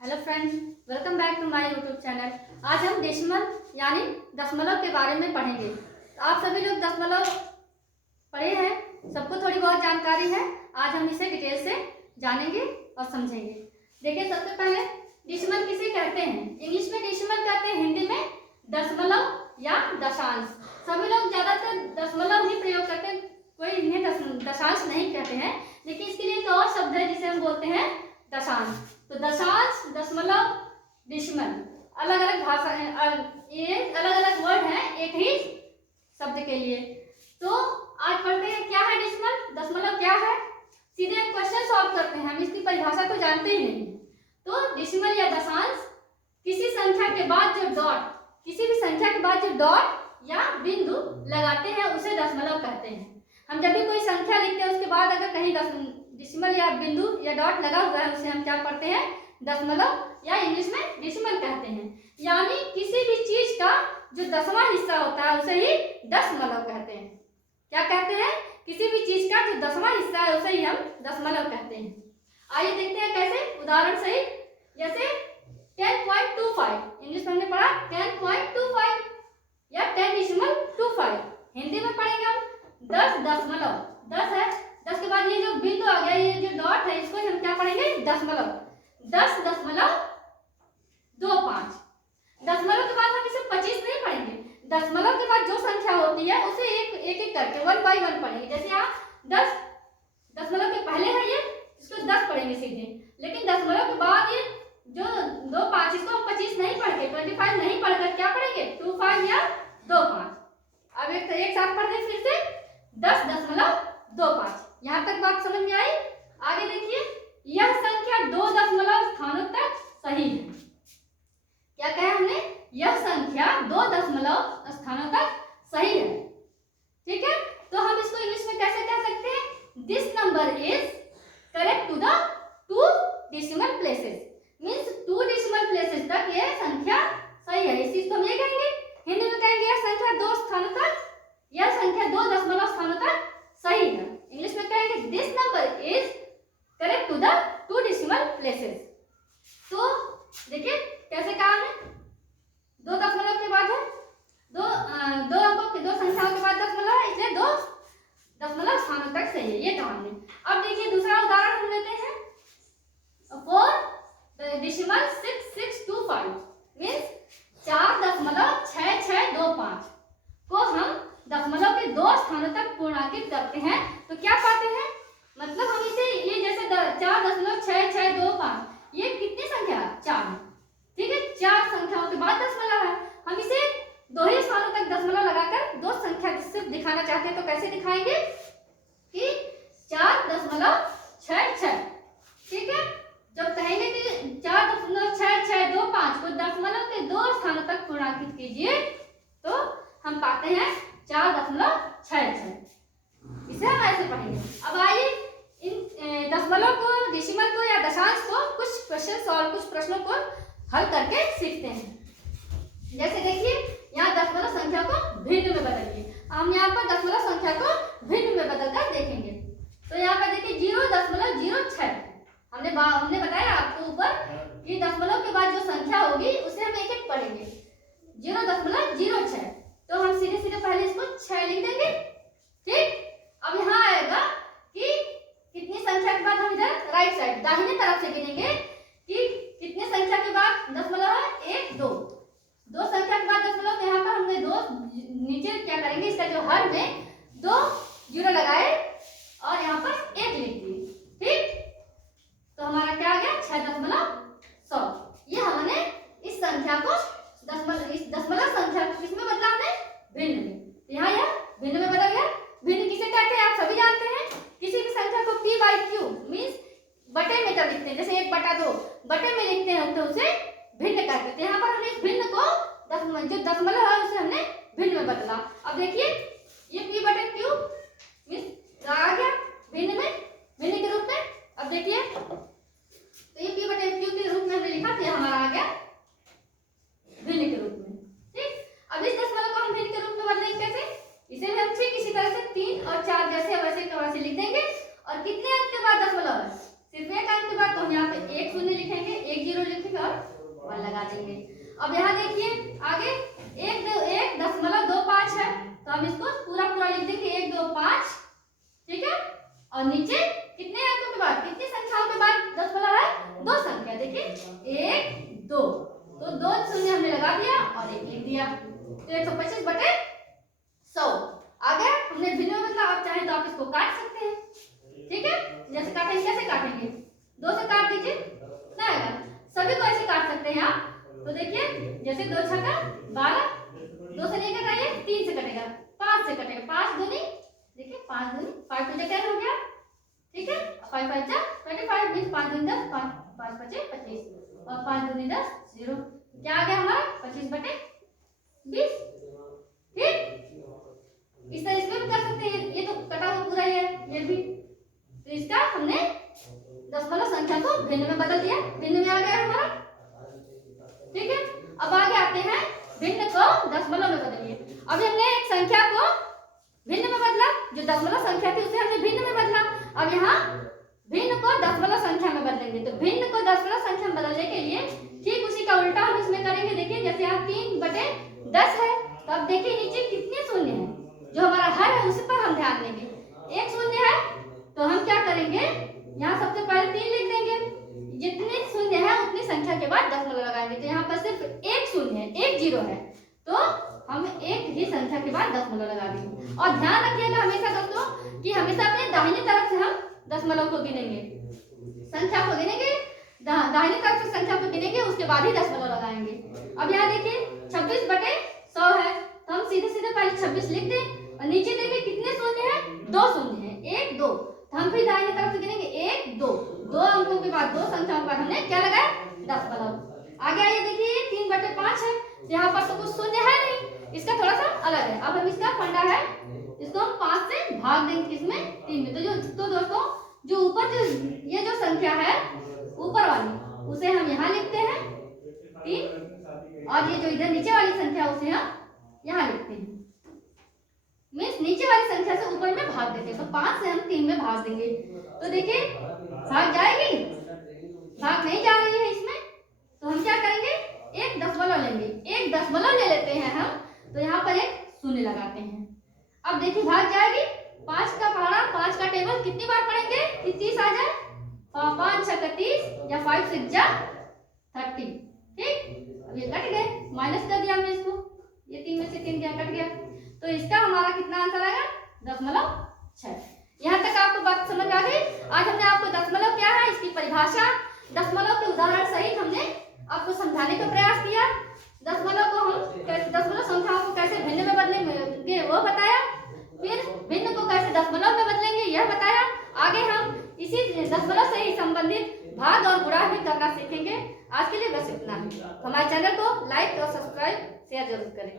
Hello friends, welcome back to my YouTube channel. आज हम decimal यानी दशमलव के बारे में पढ़ेंगे। तो आप सभी लोग दशमलव पढ़े हैं, सबको थोड़ी बहुत जानकारी है। आज हम इसे डिटेल से जानेंगे और समझेंगे। देखिए, सबसे पहले डेसिमल किसे कहते हैं? इंग्लिश में डेसिमल कहते हैं, हिंदी में दशमलव या दशांश। सभी लोग ज्यादातर दशमलव ही प्रयोग करते हैं, कोई इन्हें दशांश नहीं कहते हैं। लेकिन इसके लिए एक और शब्द है जिसे हम बोलते हैं दशांश। तो दशांश, दशमलव, डेसिमल अलग अलग भाषा है, ये अलग अलग वर्ड हैं एक ही शब्द के लिए। तो आज पढ़ते हैं क्या है डेसिमल, दशमलव क्या है। सीधे हम क्वेश्चन सॉल्व करते हैं, हम इसकी परिभाषा को जानते ही नहीं। तो डेसिमल या दशांश किसी संख्या के बाद जो डॉट, किसी भी संख्या के बाद जो डॉट या बिंदु लगाते हैं उसे दशमलव कहते हैं। हम जब भी कोई संख्या लिखते हैं उसके बाद अगर कहीं डेसिमल या बिंदु या डॉट लगा हुआ है उसे हम क्या पढ़ते हैं? दशमलव या इंग्लिश में डेसिमल कहते हैं। यानी किसी भी चीज का जो 10वां हिस्सा होता है उसे ही दशमलव कहते हैं। क्या कहते हैं? किसी भी चीज का जो 10वां हिस्सा है उसे ही हम दशमलव कहते हैं। आइए देखते हैं कैसे, उदाहरण सही। जैसे 10.25 इंग्लिश में हमने पढ़ा 10.25 या 10.25। हिंदी में पढ़ेंगे हम 10 है। 10 के बाद ये जो बिंदु आ गया, ये जो डॉट है, इसको हम क्या पढ़ेंगे? दशमलव। 10.25। दशमलव के बाद हम इसे 25 नहीं पढ़ेंगे। दशमलव के बाद जो संख्या होती है उसे एक एक करके 1 by 1 पढ़ेंगे। जैसे यहाँ 10 दशमलव के पहले है, ये इसको 10 पढ़ेंगे सीधे। लेकिन दशमलव के बाद ये जो 25, इसको हम 25 नहीं पढ़ के 25 नहीं पढ़कर क्या पढ़ेंगे? 25 या 25। अब एक साथ पढ़ दें फिर से 10.25। यहाँ तक बात समझ में आई? आगे देखिए, यह संख्या 2 दशमलव स्थानों तक सही है। क्या कहा हमने? यह संख्या 2 दशमलव स्थानों तक सही है। ठीक है, तो हम इसको इंग्लिश में कैसे कह सकते हैं? This number is correct to the 2 decimal places. Means 2 decimal places तक यह संख्या सही है। इस चीज को हम ये कहेंगे। हिंदी में कहेंगे यह संख्या 2 स्थानों तक, यह संख्या 2 दशमलव स्थानों तक सही है। इंग्लिश में कहेंगे this number is correct to the 2 decimal places. तो देखिए कैसे कहा हमने, 2 दशमलव के बाद है, दो अंकों के 2 संख्याओं के बाद दशमलव है, इसलिए 2 दशमलव स्थानों तक सही है, ये कहा हमने। अब देखिए दूसरा उदाहरण हम लेते हैं 4.6625 मीन्स 4.6625 को हम दशमलव के 2 स्थानों तक पूर्णांकित करते हैं तो क्या पाते हैं? मतलब हम इसे ये जैसे 4.6625 ये कितनी संख्या? 4 है। ठीक है, 4 संख्याओं के बाद दशमलव है। हम इसे 2 ही स्थानों तक दशमलव लगाकर 2 संख्या सिर्फ दिखाना चाहते हैं तो कैसे दिखाएंगे कि 4.66। ठीक है, जब कहेंगे कि 4.6625 को दशमलव के 2 स्थानों तक पूर्णांकित कीजिए तो हम पाते हैं 4.66। इसे हम ऐसे पढ़ेंगे। अब आइए इन दशमलव को, डेसिमल को या दशांश को कुछ क्वेश्चन और कुछ प्रश्नों को हल करके सीखते हैं। जैसे देखिए, यहाँ दशमलव संख्या को भिन्न में बदलिए। हम यहाँ पर दशमलव संख्या को भिन्न में बदलकर देखेंगे। तो यहाँ पर देखिए 0.06 हमने बताया आपको ऊपर कि दशमलव के बाद जो संख्या होगी उसे हम एक एक पढ़ेंगे। 0.06। तो हम सीधे सीधे पहले इसको 6 लिख देंगे। ठीक, अब यहाँ आएगा कि कितनी संख्या के बाद हम इधर राइट साइड दाहिने तरफ से गिनेंगे कि कितनी संख्या के बाद दशमलव है? 1 2। 2 संख्या के बाद दशमलव, तो यहाँ पर हमने 2 नीचे क्या करेंगे, इसका जो हर में 2 जीरो लगाए और यहाँ पर 1 लिख दिए। ठीक, तो हमारा क्या आ गया? 6.100। ये हमने इस संख्या को दशमलव संख्या को किसमें बदला? हमने भिन्न में। तो यहाँ यह भिन्न में बदल गया। भिन्न किसे कहते हैं? आप सभी जानते हैं। किसी भी संख्या को p/q मीन्स बटे में जब लिखते हैं, जैसे 1/2 बटे में लिखते हैं तो उसे भिन्न कहते हैं। यहाँ पर हमने इस भिन्न को जो दशमलव है उसे हमने भिन्न में बदला। अब देखिए ये p/q मीन्स आ गया भिन्न में, भिन्न के रूप में। अब देखिए तो ये p/q के रूप में हमने लिखा, तो हमारा आ गया भिन्न के रूप में। ठीक, अब इस दशमलव को हम भिन्न के रूप में बदलेंगे कैसे? इसे भी हम ठीक इसी तरह से 3 और 4 जैसे वैसे के वैसे लिख देंगे। और कितने अंक के बाद दशमलव है? सिर्फ 1 अंक के बाद, तो हम यहाँ पे 1 शून्य लिखेंगे, 1 जीरो लिखेंगे लगा देंगे। अब यहाँ देखिए आगे 1.25 है तो हम इसको पूरा पूरा लिख देंगे 1 2 5, ठीक है। और नीचे कितने अंकों के बाद, कितनी संख्याओं के बाद दशमलव है, 2 संख्या, देखिए 1 2, तो 2 शून्य हमने लगा दिया और 1 लिख दिया, तो 125/100 आ गया। हमने भिन्न में बदला, आप चाहें तो आप इसको काट सकते हैं, ठीक है। जैसे काटेंगे, कैसे काटेंगे, 2 से काट दीजिए ना आएगा, सभी को ऐसे काट सकते हैं आप। तो देखिए जैसे 2 छक्का 12, 2 से नहीं कटाइए, 3 से कटेगा, 5 से कटेगा, 5 दूनी, देखिए 5 दूनी 5 पंजे क्या हो गया, ठीक है। 5 5 जा 25 मींस 5 दूनी 10, 5 5 25 और 5 दूनी 10 0, क्या आ गया हमारा 25/20, ठीक। इस तरह इसमें भी कर सकते हैं, ये तो कटा हुआ पूरा ही है ये भी, तो इसका हमने दशमलव संख्या को भिन्न में बदल दिया, भिन्न में आ गया हमारा, ठीक है। अब आगे आते हैं भिन्न को दशमलव में बदलिए। अभी हमने एक संख्या को भिन्न में बदला, जो दशमलव संख्या थी उसे हमने भिन्न में बदला, अब यहाँ भिन्न को दशमलव संख्या में बदलेंगे। तो भिन्न को दशमलव संख्या में बदलने के लिए ठीक उसी का उल्टा हम इसमें करेंगे। देखिए जैसे यहाँ 3/10 है, तो अब देखिए नीचे कितने शून्य है, जो हमारा हर है उसी पर हम ध्यान देंगे। 1 शून्य है तो हम क्या करेंगे, यहाँ सबसे पहले 3 लिख देंगे, जितने शून्य है उतनी संख्या के बाद दशमलव लगाएंगे। तो यहाँ पर सिर्फ 1 शून्य है, 1 0 है, तो हम एक ही संख्या के बाद दशमलव लगा देंगे। और ध्यान रखिएगा हमेशा दोस्तों कि हमेशा अपने दाहिनी तरफ से हम दशमलव को गिनेंगे, संख्या को गिनेंगे, दाहिनी तरफ से संख्या को गिनेंगे, उसके बाद ही दशमलव लगाएंगे। अब यहाँ देखिए 26/100 है, तो हम सीधे सीधे पहले 26 लिख दें और नीचे देखिए कितने शून्य है, 2 शून्य है, 1 2, तो हम फिर दाहिनी तरफ से गिनेंगे 1 2, 2 अंकों के बाद 2 संख्याओं के बाद हमने क्या लगाया, दशमलव। आगे आइए देखिए 3/5 है, यहाँ पर तो कुछ शून्य है नहीं, इसका थोड़ा सा अलग है। अब हम इसका फंडा है, इसको हम 5 से भाग देंगे किसमें, 3 में। तो दोस्तों जो ऊपर जो ये जो संख्या है ऊपर वाली, उसे हम यहाँ लिखते हैं 3, और ये जो इधर नीचे वाली संख्या उसे हम यहाँ लिखते हैं, मीन्स नीचे वाली संख्या से ऊपर में भाग देते हैं। तो 5 से हम 3 में भाग देंगे, तो देखिए भाग जाएगी, भाग नहीं जा रही है इसमें, तो हम क्या करेंगे, एक दशमलव लेंगे, एक दशमलव ले लेते हैं हम, तो यहाँ पर एक शून्य लगाते हैं। अब देखिए भाग जाएगी, 5 का पहाड़ा, 5 का टेबल कितनी बार पढ़ेंगे कि 30 आ जाए, 5 6 30 या 5 6 30, ठीक। अब ये कट गए, माइनस कर दिया हमने इसको, ये 3 में से 3 गया, कट गया, तो इसका हमारा कितना आंसर आएगा, 0.6। यहाँ तक आपको बात समझ आ गई। आज हमने आपको दशमलव क्या है, इसकी परिभाषा, दशमलव के उदाहरण सहित हमने आपको समझाने का प्रयास किया। दशमलव को हम दशमलव संख्याओं को कैसे भिन्न में बदलेंगे वो बताया, फिर भिन्न को कैसे दशमलव में बदलेंगे यह बताया। आगे हम इसी दशमलव से ही संबंधित भाग और गुणा भी करना सीखेंगे। आज के लिए बस इतना ही। हमारे चैनल को लाइक और सब्सक्राइब शेयर जरूर करें।